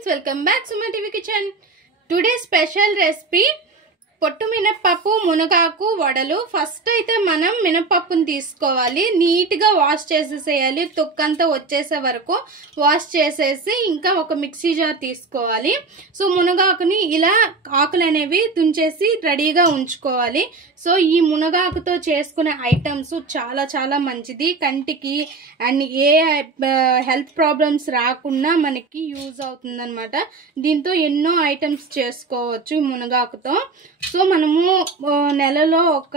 friends, welcome back to my TV kitchen. Today's special recipe పొట్టు మినపప్పు మునగాకు వడలు. ఫస్ట్ అయితే మనం మినపప్పుని తీసుకోవాలి, నీట్ గా వాష్ చేసేసేయాలి, తొక్కంతా వచ్చేసే వరకు వాష్ చేసేసి ఇంకా ఒక మిక్సీ జార్ తీసుకోవాలి. సో మునగాకుని ఇలా ఆకులు అనేవి తుంచేసి రెడీగా ఉంచుకోవాలి. సో ఈ మునగాకుతో చేసుకునే ఐటమ్స్ చాలా చాలా మంచిది కంటికి, అండ్ ఏ హెల్త్ ప్రాబ్లమ్స్ రాకుండా మనకి యూజ్ అవుతుంది అనమాట. దీంతో ఎన్నో ఐటమ్స్ చేసుకోవచ్చు మునగాకుతో. సో మనము నెలలో ఒక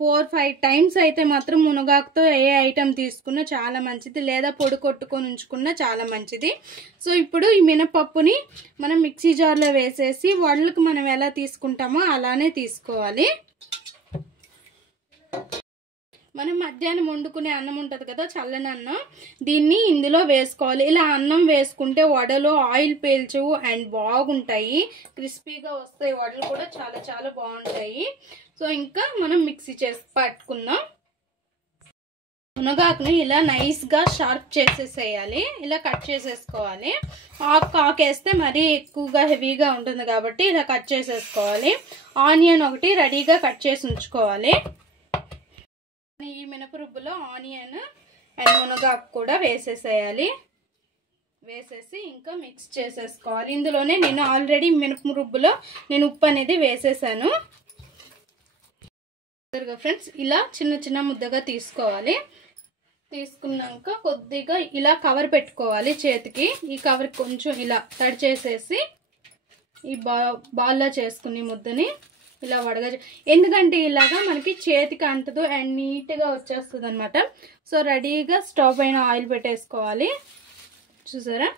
4-5 టైమ్స్ అయితే మాత్రం మునగాకుతో ఏ ఐటమ్ తీసుకున్నా చాలా మంచిది, లేదా పొడి కొట్టుకొని ఉంచుకున్నా చాలా మంచిది. సో ఇప్పుడు ఈ మినపప్పుని మనం మిక్సీ జార్లో వేసేసి వడలకు మనం ఎలా తీసుకుంటామో అలానే తీసుకోవాలి. మనం మధ్యాహ్నం వండుకునే అన్నం ఉంటుంది కదా, చల్లని అన్నం, దీన్ని ఇందులో వేసుకోవాలి. ఇలా అన్నం వేసుకుంటే వడలు ఆయిల్ పీల్చవు అండ్ బాగుంటాయి, క్రిస్పీగా వస్తాయి, వడలు కూడా చాలా చాలా బాగుంటాయి. సో ఇంకా మనం మిక్సీ చేసి పట్టుకుందాం. మునగాకుని ఇలా నైస్గా షార్ప్ చేసేసేయాలి, ఇలా కట్ చేసేసుకోవాలి. ఆకేస్తే మరీ ఎక్కువగా హెవీగా ఉంటుంది కాబట్టి ఇలా కట్ చేసేసుకోవాలి. ఆనియన్ ఒకటి రెడీగా కట్ చేసి ఉంచుకోవాలి. ఈ మినప రుబ్బులో ఆనియన్ అండ్ మునగాకు కూడా వేసేసేయాలి. వేసేసి ఇంకా మిక్స్ చేసేసుకోవాలి. ఇందులోనే నేను ఆల్రెడీ మినప రుబ్బులో నేను ఉప్పు అనేది వేసేసాను. ఫ్రెండ్స్ ఇలా చిన్న చిన్న ముద్దగా తీసుకోవాలి. తీసుకున్నాక కొద్దిగా ఇలా కవర్ పెట్టుకోవాలి చేతికి. ఈ కవర్ కొంచెం ఇలా తడి చేసేసి ఈ బాల్లా చేసుకుని ముద్దని ఇలా వడగా, ఎందుకంటే ఇలాగా మనకి చేతికి అంటదు అండ్ నీట్గా వచ్చేస్తుంది అనమాట. సో రెడీగా స్టవ్ పైన ఆయిల్ పెట్టేసుకోవాలి. చూసారా,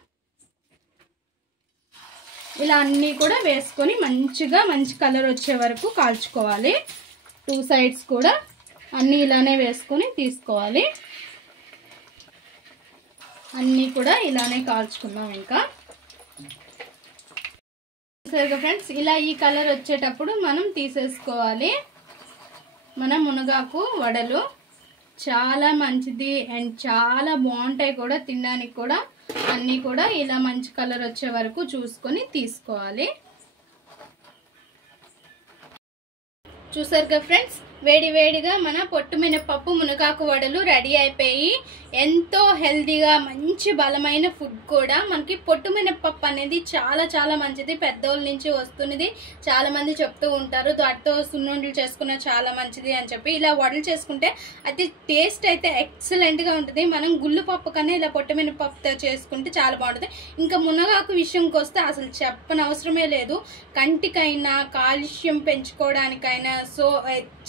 ఇలా అన్నీ కూడా వేసుకొని మంచిగా మంచి కలర్ వచ్చే వరకు కాల్చుకోవాలి. 2 సైడ్స్ కూడా అన్నీ ఇలానే వేసుకొని తీసుకోవాలి. అన్నీ కూడా ఇలానే కాల్చుకుందాం. ఇంకా సరిగా ఫ్రెండ్స్ ఇలా ఈ కలర్ వచ్చేటప్పుడు మనం తీసేసుకోవాలి. మన మునగాకు వడలు చాలా మంచిది అండ్ చాలా బాగుంటాయి కూడా, తినడానికి కూడా. అన్నీ కూడా ఇలా మంచి కలర్ వచ్చే వరకు చూసుకొని తీసుకోవాలి. చూసారు కదా ఫ్రెండ్స్, వేడి వేడిగా మన పొట్టు మినపప్పు మునగాకు వడలు రెడీ అయిపోయి, ఎంతో హెల్తీగా మంచి బలమైన ఫుడ్ కూడా. మనకి పొట్టు మినపప్పు అనేది చాలా చాలా మంచిది, పెద్దోళ్ళ నుంచి వస్తున్నది. చాలా మంది చెప్తూ ఉంటారు వాటితో సున్నుండలు చేసుకున్న చాలా మంచిది అని చెప్పి. ఇలా వడలు చేసుకుంటే అది టేస్ట్ అయితే ఎక్సలెంట్ గా ఉంటుంది. మనం గుళ్ళు పప్పు కన్నా ఇలా పొట్టు మినపప్పుతో చేసుకుంటే చాలా బాగుంటుంది. ఇంకా మునగాకు విషయంకి వస్తే అసలు చెప్పనవసరమే లేదు. కంటికైనా కాల్షియం పెంచుకోవడానికైనా సో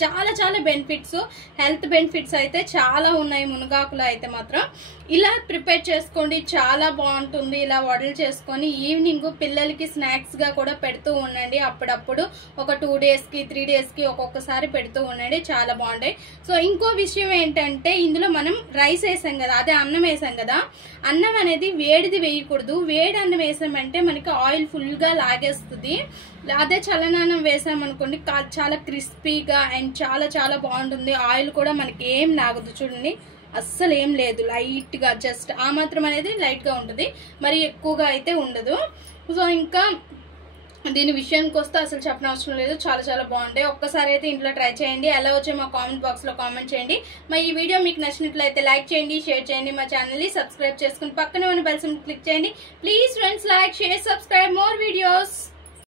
చాలా చాలా బెనిఫిట్స్, హెల్త్ బెనిఫిట్స్ అయితే చాలా ఉన్నాయి మునగాకులో అయితే మాత్రం. ఇలా ప్రిపేర్ చేసుకోండి, చాలా బాగుంటుంది. ఇలా వడలు చేసుకొని ఈవినింగ్ పిల్లలకి స్నాక్స్ గా కూడా పెడుతూ ఉండండి. అప్పుడప్పుడు ఒక 2 డేస్కి 3 డేస్కి ఒక్కొక్కసారి పెడుతూ ఉండండి, చాలా బాగుంటాయి. సో ఇంకో విషయం ఏంటంటే, ఇందులో మనం రైస్ వేసాం కదా, అదే అన్నం వేసాం కదా, అన్నం అనేది వేడిది వేయకూడదు. వేడి అన్నం వేసామంటే మనకి ఆయిల్ ఫుల్ గా లాగేస్తుంది. అదే చల్లనాన్నం వేసామనుకోండి చాలా క్రిస్పీగా అండ్ చాలా చాలా బాగుంటుంది. ఆయిల్ కూడా మనకి ఏం లాగదు, చూడండి అస్సలు ఏం లేదు, లైట్ గా జస్ట్ ఆ మాత్రం అనేది లైట్ గా ఉంటుంది, మరి ఎక్కువగా అయితే ఉండదు. సో ఇంకా దీని విషయానికి వస్తే అసలు చెప్పనవసరం లేదు, చాలా చాలా బాగుంటాయి. ఒక్కసారి అయితే ఇంట్లో ట్రై చేయండి. ఎలా వచ్చే మా కామెంట్ బాక్స్ లో కామెంట్ చేయండి. మా ఈ వీడియో మీకు నచ్చినట్లయితే లైక్ చేయండి, షేర్ చేయండి, మా ఛానల్ ని సబ్స్క్రైబ్ చేసుకుని పక్కనే ఉన్న బెల్ సింబల్ క్లిక్ చేయండి. Please friends, like, share, subscribe more videos.